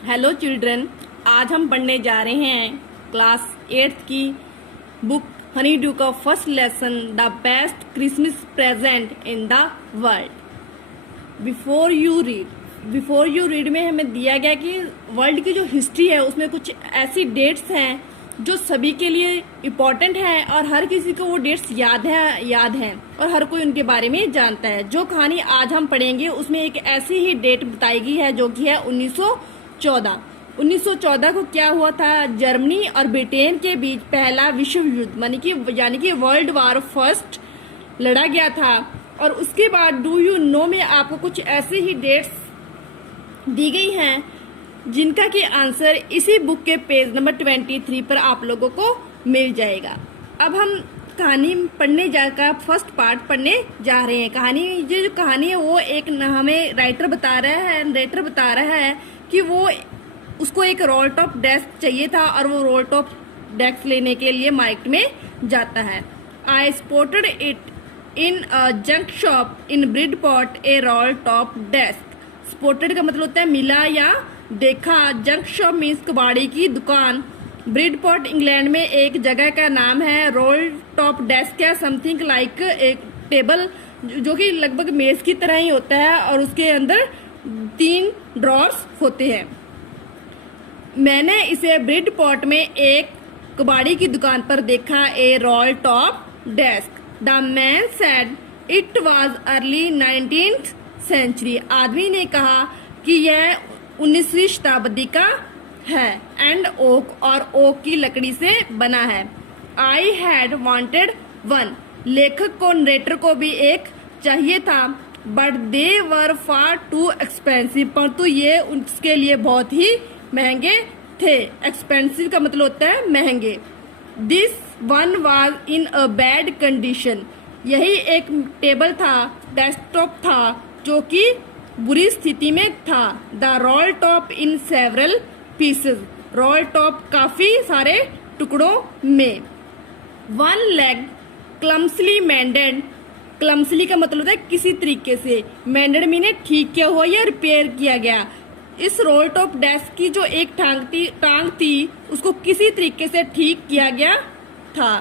Hello children, आज हम पढ़ने जा रहे हैं क्लास 8th की बुक हनी ड्यू का first lesson the best Christmas present in the world. Before you read में हमें दिया गया कि वर्ल्ड की जो हिस्ट्री है उसमें कुछ ऐसी डेट्स हैं जो सभी के लिए इम्पोर्टेंट है और हर किसी को वो डेट्स याद हैं और हर कोई उनके बारे में जानता है। जो कहानी आज हम पढ़ेंगे उसमें एक ऐसी ही डेट बताई गई है जो कि है 1914। 1914 को क्या हुआ था? जर्मनी और ब्रिटेन के बीच पहला विश्व युद्ध यानी कि वर्ल्ड वॉर फर्स्ट लड़ा गया था। और उसके बाद डू यू नो में आपको कुछ ऐसी ही डेट्स दी गई हैं जिनका की आंसर इसी बुक के पेज नंबर 23 पर आप लोगों को मिल जाएगा। अब हम कहानी पढ़ने जाकर फर्स्ट पार्ट पढ़ने जा रहे हैं। जो कहानी है वो एक हमें राइटर बता रहा है कि वो उसको एक रोल टॉप डेस्क चाहिए था और वो रोल टॉप डेस्क लेने के लिए मार्केट में जाता है। I spotted it in a junk shop in Bridport a roll top desk. Spotted का मतलब होता है मिला या देखा। जंक शॉप मीन्स कबाड़ी की दुकान। ब्रिडपॉट इंग्लैंड में एक जगह का नाम है। रोल टॉप डेस्क है समथिंग लाइक एक टेबल जो कि लगभग मेज की तरह ही होता है और उसके अंदर 3 ड्रॉर्स होते हैं। मैंने इसे ब्रिडपॉट में एक कबाड़ी की दुकान पर देखा। A roll top desk. The man said it was early 19th century. आदमी ने कहा कि यह 19वीं शताब्दी का है। एंड ओक और ओक की लकड़ी से बना है। I had wanted one. लेखक को नरेटर को भी एक चाहिए था। But they were far too expensive. परंतु ये उसके लिए बहुत ही महंगे थे। एक्सपेंसिव का मतलब होता है महंगे। This one was in a bad condition. यही एक टेबल था, डेस्कटॉप था जो कि बुरी स्थिति में था। The roll top in several pieces. Role top काफी सारे टुकड़ों में। One leg क्लम्सली मेंडेड। क्लम्सली का मतलब होता है किसी तरीके से। मेंडेड मीने ठीक किया हुआ या रिपेयर किया गया। इस रोल टॉप डेस्क की जो एक टांग थी उसको किसी तरीके से ठीक किया गया था।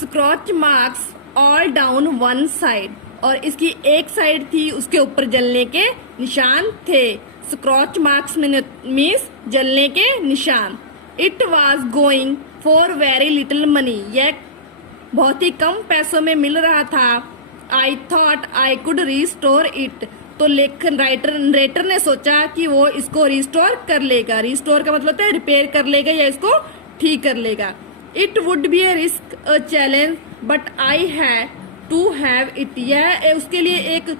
Scratch marks all down one side. और इसकी एक साइड थी उसके ऊपर जलने के निशान थे। स्क्रॉच मार्क्स मीन्स जलने के निशान। It was going for very little money. यह बहुत ही कम पैसों में मिल रहा था। I thought I could restore it. तो नरेटर ने सोचा कि वो इसको रिस्टोर कर लेगा। रिस्टोर का मतलब होता है रिपेयर कर लेगा या इसको ठीक कर लेगा। It would be a risk a challenge but I had to have it. यह उसके लिए एक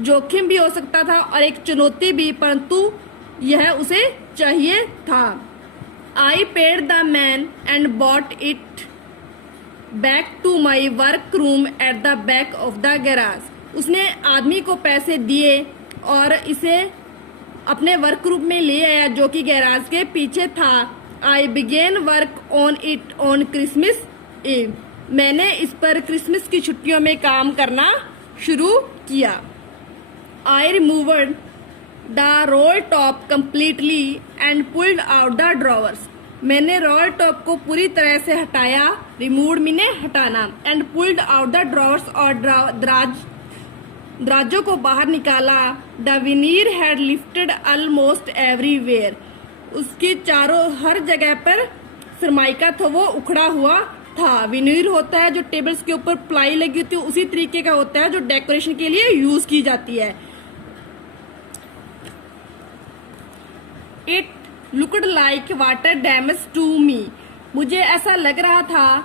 जोखिम भी हो सकता था और एक चुनौती भी, परंतु यह उसे चाहिए था। I paid the man and bought it back to my work room at the back of the garage. उसने आदमी को पैसे दिए और इसे अपने वर्क रूम में ले आया जो कि गैराज के पीछे था। I began work on it on Christmas Eve. मैंने इस पर क्रिसमस की छुट्टियों में काम करना शुरू किया। I removed the roll top completely and pulled out the drawers. मैंने रोल टॉप को पूरी तरह से हटाया। रिमूव्ड मीने हटाना। And pulled out the drawers और दराजों को बाहर निकाला। The veneer had lifted almost everywhere. उसकी चारों हर जगह पर सरमाइका था वो उखड़ा हुआ था। विनीर होता है जो टेबल्स के ऊपर प्लाई लगी होती है उसी तरीके का होता है जो डेकोरेशन के लिए यूज की जाती है। It looked like water damage to me. मुझे ऐसा लग रहा था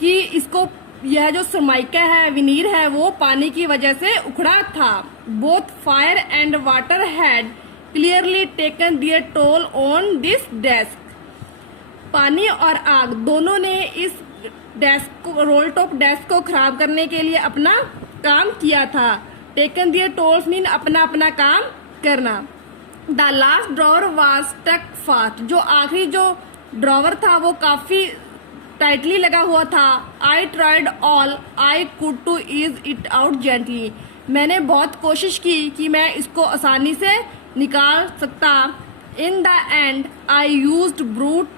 कि इसको यह जो सरमाइका है विनीर है वो पानी की वजह से उखड़ा था। Both fire and water had clearly taken their toll on this desk. पानी और आग दोनों ने इस रोल टॉप डेस्क को खराब करने के लिए अपना काम किया था। टेकन दियर टोल्स मीन अपना अपना काम करना। The last drawer was stuck fast. जो आखिरी जो ड्रॉवर था वो काफी टाइटली लगा हुआ था। I tried all I could to ease it out gently. मैंने बहुत कोशिश की कि मैं इसको आसानी से निकाल सकता। In the and I used brute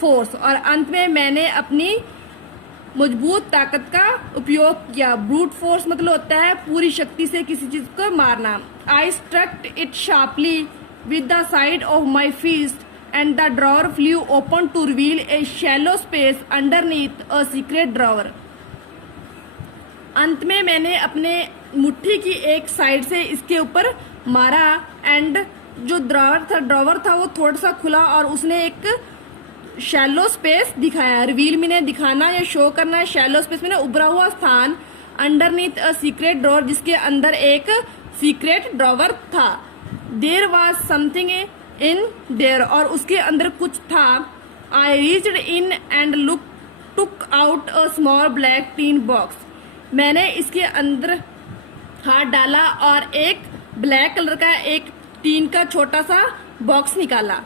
force, और अंत में मैंने अपनी मजबूत ताकत का उपयोग किया। ब्रूट फोर्स मतलब होता है पूरी शक्ति से किसी चीज को मारना। I struck it sharply with the side of my fist and the drawer flew open to reveal a shallow space underneath a secret drawer. अंत में मैंने अपने मुट्ठी की एक साइड से इसके ऊपर मारा एंड जो ड्रॉवर था वो थोड़ा सा खुला और उसने एक शैलो स्पेस दिखाया। रिवील मैंने दिखाना या शो करना, शैलो स्पेस मैंने उभरा हुआ स्थान, अंडरनीथ अ सीक्रेट ड्रॉवर जिसके अंदर एक सीक्रेट ड्रॉवर था। There was something in there, और उसके अंदर कुछ था। I reached in and took out a small black tin box. मैंने इसके अंदर हाथ डाला और एक ब्लैक कलर का एक टीन का छोटा सा बॉक्स निकाला।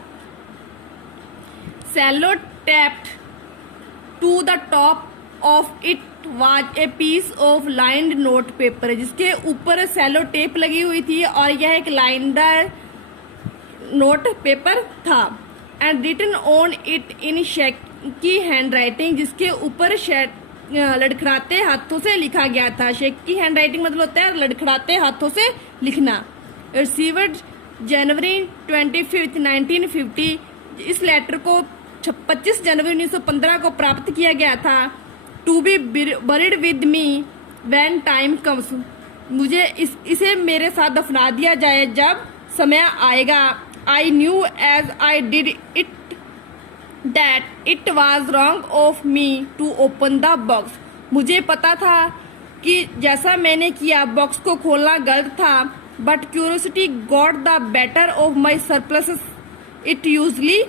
Sellotaped to the top of it was a piece of lined note paper, जिसके ऊपर सेलो टेप लगी हुई थी और यह एक लाइनर नोट पेपर था। And written on it in shaky handwriting, जिसके ऊपर लड़खड़ाते हाथों से लिखा गया था। शेकी हैंड राइटिंग मतलब होता है लड़खड़ाते हाथों से लिखना। रिसीव्ड जनवरी 25, 1950, इस लेटर को 25 जनवरी 1915 को प्राप्त किया गया था। To be buried with me when time comes, मुझे इसे मेरे साथ दफना दिया जाए जब समय आएगा। I knew as I did it that it was wrong of me to open the box, मुझे पता था कि जैसा मैंने किया बॉक्स को खोलना गलत था। But curiosity got the better of my surplus, it usually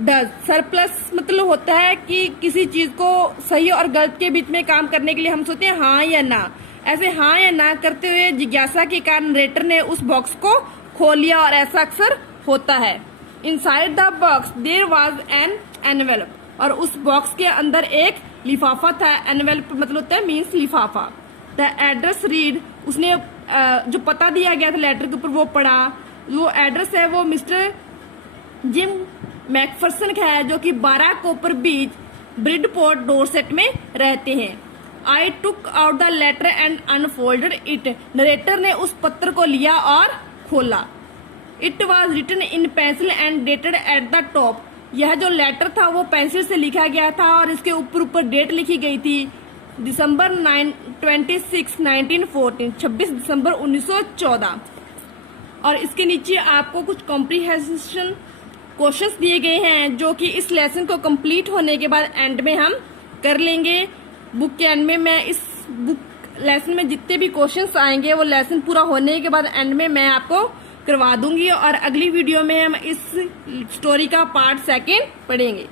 does. Surplus मतलब होता है कि किसी चीज को सही और गलत के बीच में काम करने के लिए हम सोचते हैं हाँ या ना। ऐसे हाँ या ना करते हुए जिज्ञासा के कारण नरेटर ने उस बॉक्स को खोल लिया, और ऐसा अक्सर होता है। Inside the box there was an envelope, और उस बॉक्स के अंदर एक लिफाफा था। एनवेलप मतलब होता है मीन्स लिफाफा। द एड्रेस रीड, उसने जो पता दिया गया था लेटर के ऊपर वो पढ़ा। वो एड्रेस है वो मिस्टर जिम मैकफरसन का है, जो कि 12 कॉपर बीच ब्रिडपोर्ट डोरसेट में रहते हैं। I took out the letter and unfolded it, narrator ने उस पत्र को लिया और खोला। It was written in pencil and dated at the top, यह जो लेटर था वो पेंसिल से लिखा गया था और इसके ऊपर डेट लिखी गई थी दिसंबर 26, 1914, 26 दिसंबर 1914। और इसके नीचे आपको कुछ कॉम्प्रिहेंशन क्वेश्चंस दिए गए हैं जो कि इस लेसन को कंप्लीट होने के बाद एंड में हम कर लेंगे। बुक के एंड में मैं इस बुक लेसन में जितने भी क्वेश्चंस आएंगे वो लेसन पूरा होने के बाद एंड में मैं आपको करवा दूंगी, और अगली वीडियो में हम इस स्टोरी का पार्ट 2 पढ़ेंगे।